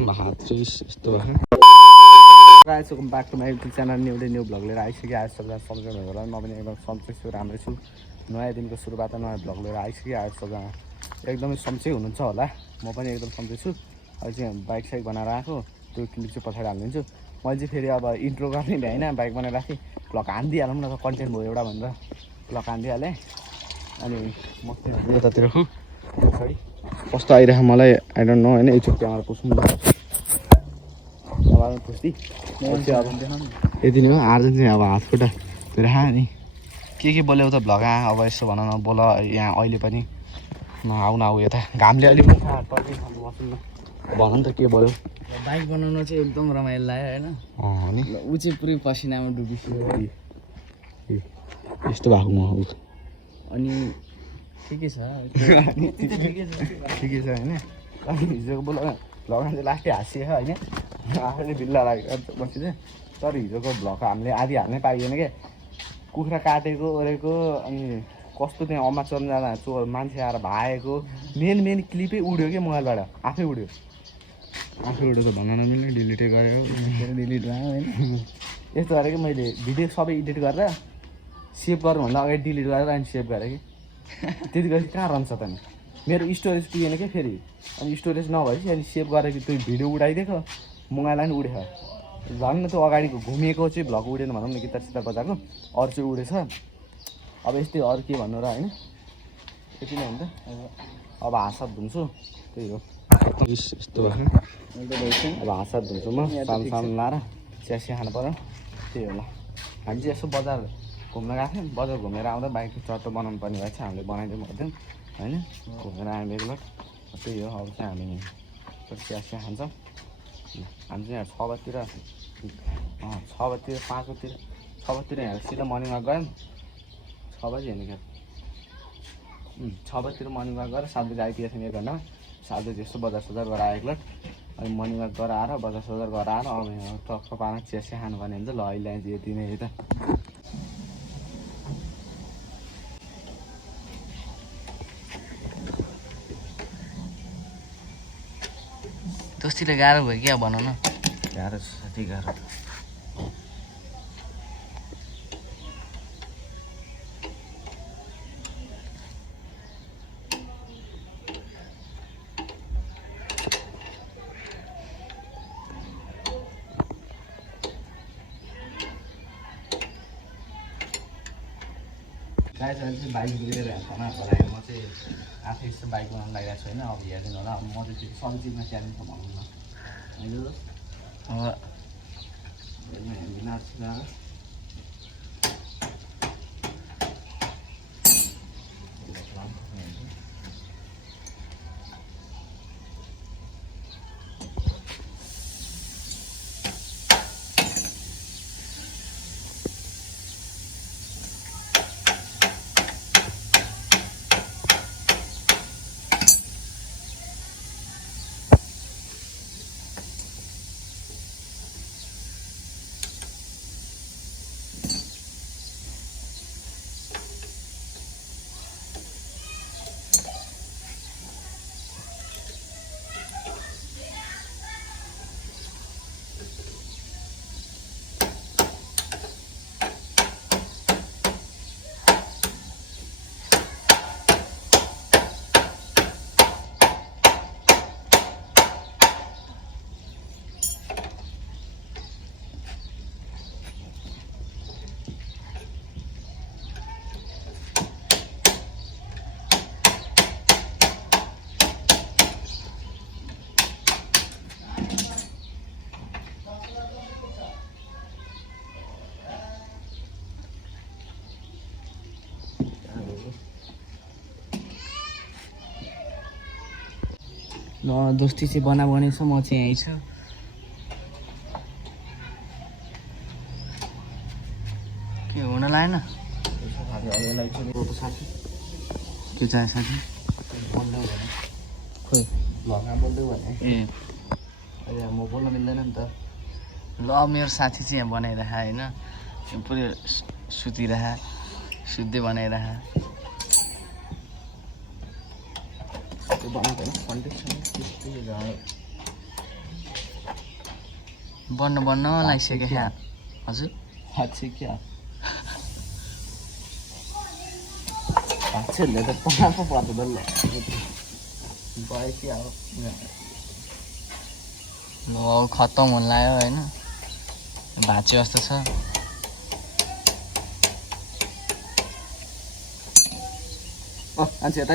प्रथम हात चाहिँ यस्तो guys welcome back to my YouTube channel new vlog लिएर आइसकेँ। आज सबजना होला म पनि एकदम सन्चै छु, राम्रै छु। नयाँ दिनको सुरुवात नयाँ भ्लग लिएर आइसकेँ। आज सबजना एकदमै सन्चै हुनुहुन्छ होला, म पनि एकदम सन्चै छु। अहिले चाहिँ बाइक साइक बनाएर आएको, त्यो क्लिप चाहिँ पछाडि हालिदिन्छु। मैले चाहिँ फेरि अब इन्ट्रो गर्ने भ्याइनँ, बाइक बनाएर राखेँ। भ्लग हानिदिइहालौँ न त, कन्टेन्ट भयो एउटा भनेर भ्लग हानिदिइहालेँ। अनि म यतातिर पछाडि कस्तो आइरहेको मलाई आई डोन्ट नो होइन। एकचोटि क्यामेरा पुस्नु पुस्ती यति नै हो। आर्जन चाहिँ अब हात खुट्टा धुइरह नि के बोल्यौ त भ्लग अब यसो भन न, बोल यहाँ अहिले पनि नआउ न आऊ यता घामले अलिक भन नि त के बोल्यो। बाइक बनाउन चाहिँ एकदम रमाइलो लाग्यो होइन नि, ऊ चाहिँ पुरै पसिनामा डुबिसक्यो। यस्तो भएको म हो अनि ठिकै छ ठिकै छ होइन। हिजोको बोल भ्लगमा चाहिँ लास्टै हाँसियो होइन, आफैले बिल्ला लागेर बसिदिएँ। तर हिजोको भ्लग हामीले आधी हाल्नै पाइएन क्या, कुखुरा काटेको ओरेको अनि कस्तो त्यहाँ अमाचल जाँदा मान्छे आएर भागेको मेन क्लिपै उड्यो क्या मोबाइलबाट, आफै उड्यो त भन्न नमिल्ने डिलिटै गरेर डिलिट भयो होइन। यस्तो गरेँ कि मैले भिडियो सबै एडिट गरेर सेभ गर्नुभन्दा अगाडि डिलिट गरेर अनि सेभ गरेँ कि त्यति गरेपछि कहाँ रहन्छ त नि, मेरो स्टोरेज पुगेन क्या फेरि। अनि स्टोरेज नभएपछि अनि सेभ गरेर त्यो भिडियो उडाइदिएको, मोबाइललाई पनि उडेछ। झन् न त्यो अगाडिको घुमेको चाहिँ भ्लग उडेन भनौँ न, गिटार सितार बजाएको अरू चाहिँ उडेछ। अब यस्तै अरू के भन्नु र होइन, यति नै हो नि त। अब हातसात धुन्छु, त्यही हो यस्तो अब हातसात धुन्छु म, सानो लाएर चिया खानु पऱ्यो, त्यही होला। हामी चाहिँ यसो बजार घुम्न गएको थियौँ, बजार घुमेर आउँदा बाइक चट्टो बनाउनु पर्ने भएछ, हामीले बनाइदिउँ गरिदिउँ होइन। घुमेर आयौँ एकलट, त्यही हो। अब चाहिँ हामी चिया खान्छौँ। हामी चाहिँ यहाँ 6 बजीतिर 5 बजीतिर यहाँ सिधा मर्निङ वाक गयौँ। 6 बजी होइन क्या 6 बजीतिर मर्निङ वाक गरेर 7 बजी आइपुगेको 1 घन्टामा। 7 बजी यसो बजार सजार गरेर आयो एकलट, अनि मर्निङ वाक गरेर आएर बजार सजार गरेर आएर अब यहाँ टक्क पाना चिया खानुपर्ने हुन्छ। ल अहिले चाहिँ यति नै त। दोस्तीले गाह्रो भयो क्या भन न। गाह्रो छ साथी, गाह्रो। गाइस अहिले चाहिँ बाइक बिग्रेर खाना भराएर म चाहिँ आफै यस्तो बाइक बनाउनु लागिरहेको छु होइन। अब हेरिदिनु होला, अब म चाहिँ त्यो सब्जीमा च्यालेन्ज छ भनौँ न होइन। अब दोस्ती चाहिँ बनाउने छ, म चाहिँ यहीँ छु। के हुन लागेन के चाहियो साथी? खोइ भ्लगमा बोल्दै भने ए अहिले म बोल्न मिल्दैन नि त। ल मेरो साथी चाहिँ यहाँ बनाइरह होइन, पुरै सुत्दै बनाइरह। त्यो बनाउँदैन कन्टेक्सन त्यस्तै बन्न लागिसक्यो हजुर हात चाहिँ क्या हातले त पकाएको पर्दैन ल भयो कि अब अब खत्तम हुन लाग्यो होइन भाँच्यो जस्तो छ मान्छे यता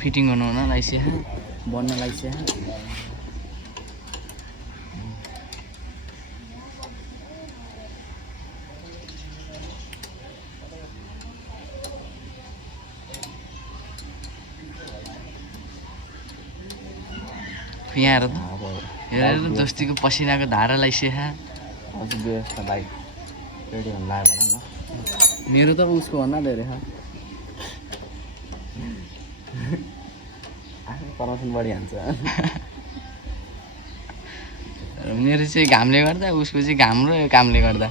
फिटिङ गर्नु हुन लागिसक्यो बन्न लागिसक्यो यहाँ हेर त हेरेर दोस्तीको पसिनाको धारा लागिसक्यो हजुर व्यवस्था बाइक रेडी हुन लाग्यो भनौँ न मेरो त उसको भन्दा धेरै आफ्नो प्रमोसन बढी हान्छ मेरो चाहिँ घामले गर्दा उसको चाहिँ घाम र कामले गर्दा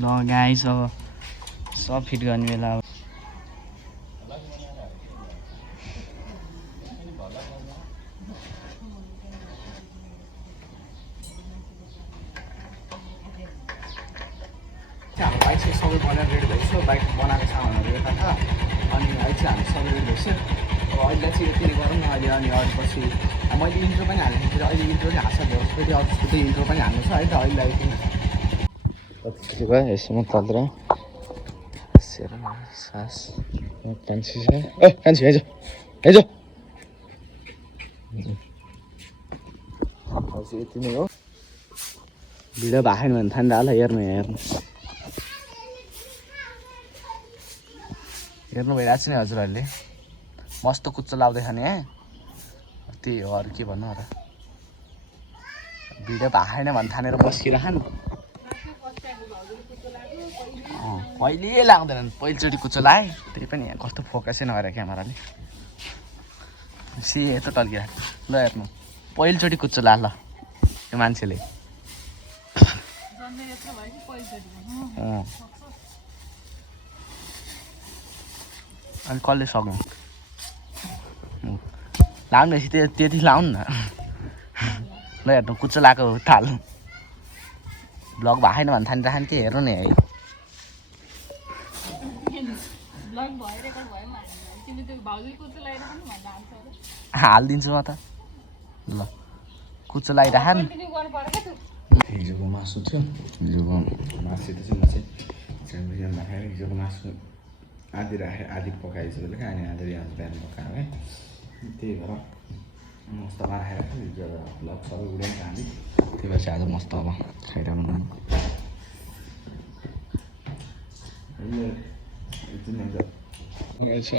ल गाइस अब सब फिट गर्ने बेला अब हाम्रो बाइक चाहिँ सबै बनाएर रेडी भइसक्यो बाइक बनाएको सामानहरू यता छ अनि अहिले चाहिँ हामी सबै रेडी भइसक्यो अब अहिले चाहिँ यति गरौँ न अहिले अनि अरू पछि मैले इन्ट्रो पनि हालेको थिएँ अहिले इन्ट्रो चाहिँ हाँस भयो फेरि अर्को त्यो इन्ट्रो पनि हाल्नु छ है त अहिले भयो यसमा तल्तिर सास कान्छी छ कान्छी आइज आइज यति नै हो भिडियो भएन भने थाहा होला हेर्नु हेर्नु हेर्नु भइरहेको छ नि हजुरहरूले मस्त कुच्चो लाउँदैछ नि है त्यही हो अरू के भन्नु र भिडियो भएन भने थानेर बसिरह नि कहिले लाग्दैन पहिलोचोटि कुच्चो लाएँ त्यही पनि यहाँ कस्तो फोकसै नगरेर क्यामेराले सेतो टल्किरहेको ल हेर्नु पहिलोचोटि कुच्चो ला ल त्यो मान्छेले अनि कसले सक्नु लाउनु रहेछ त्यति लाउनु न ल हेर्नु कुच्चो लगाएको थाल ब्लग भएन भने थानिराख के हेर्नु नि है हालिदिन्छु म त ल कुच्चो लगाइराख नि हिजोको मासु थियो हिजोको मासु त चाहिँ म चाहिँ हिजोको मासु आधी राखेँ आधी पकाएछु बेलुका अनि आधी आज बिहान पकायो है त्यही भएर मस्त राखेर हिजो ब्लग सबै उडाइ हालेँ त्यही भएर चाहिँ आज मस्त अब खाइरहनु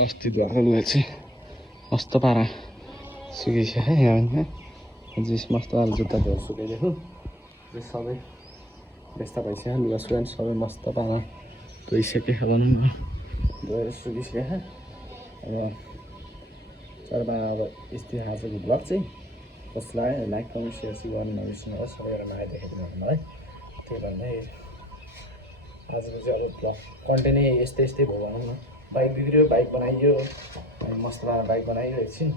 अस्ति धुवाको लुगा चाहिँ मस्त पारा सुकिसक्यो है यहाँ मस्त पारा जुत्ता धुवा सुकाइदिएको सबै व्यस्त भइसक्यो लुगा सुगा सबै मस्त पारा धोइसक्यो भनौँ न धोएर सुकिसक्यो अब चाडबाड अब यस्तै आजको ब्लग चाहिँ कसलाई लाइक कमेन्ट सेयर चाहिँ गर्नु नबिर्सिनु होस् सबैजना नयाँ देखाइदिनु होला है त्यही भन्दै आजको चाहिँ अब ब्लग कन्टेन्टै यस्तै भयो भनौँ न बाइक बिग्रियो बाइक बनाइयो अनि मस्त पारा बाइक बनाइयो एकछिन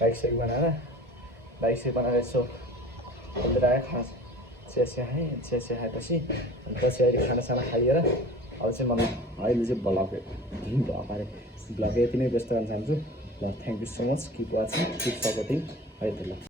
बाइक बनाएर यसो खोलेर आयो चिया खाएपछि अनि पछि अहिले खानासाना खाइएर अब चाहिँ मलाई अहिले चाहिँ ब्लग यति नै व्यस्त गर्न चाहन्छु ल thank you so much keep watching keep supporting है त ल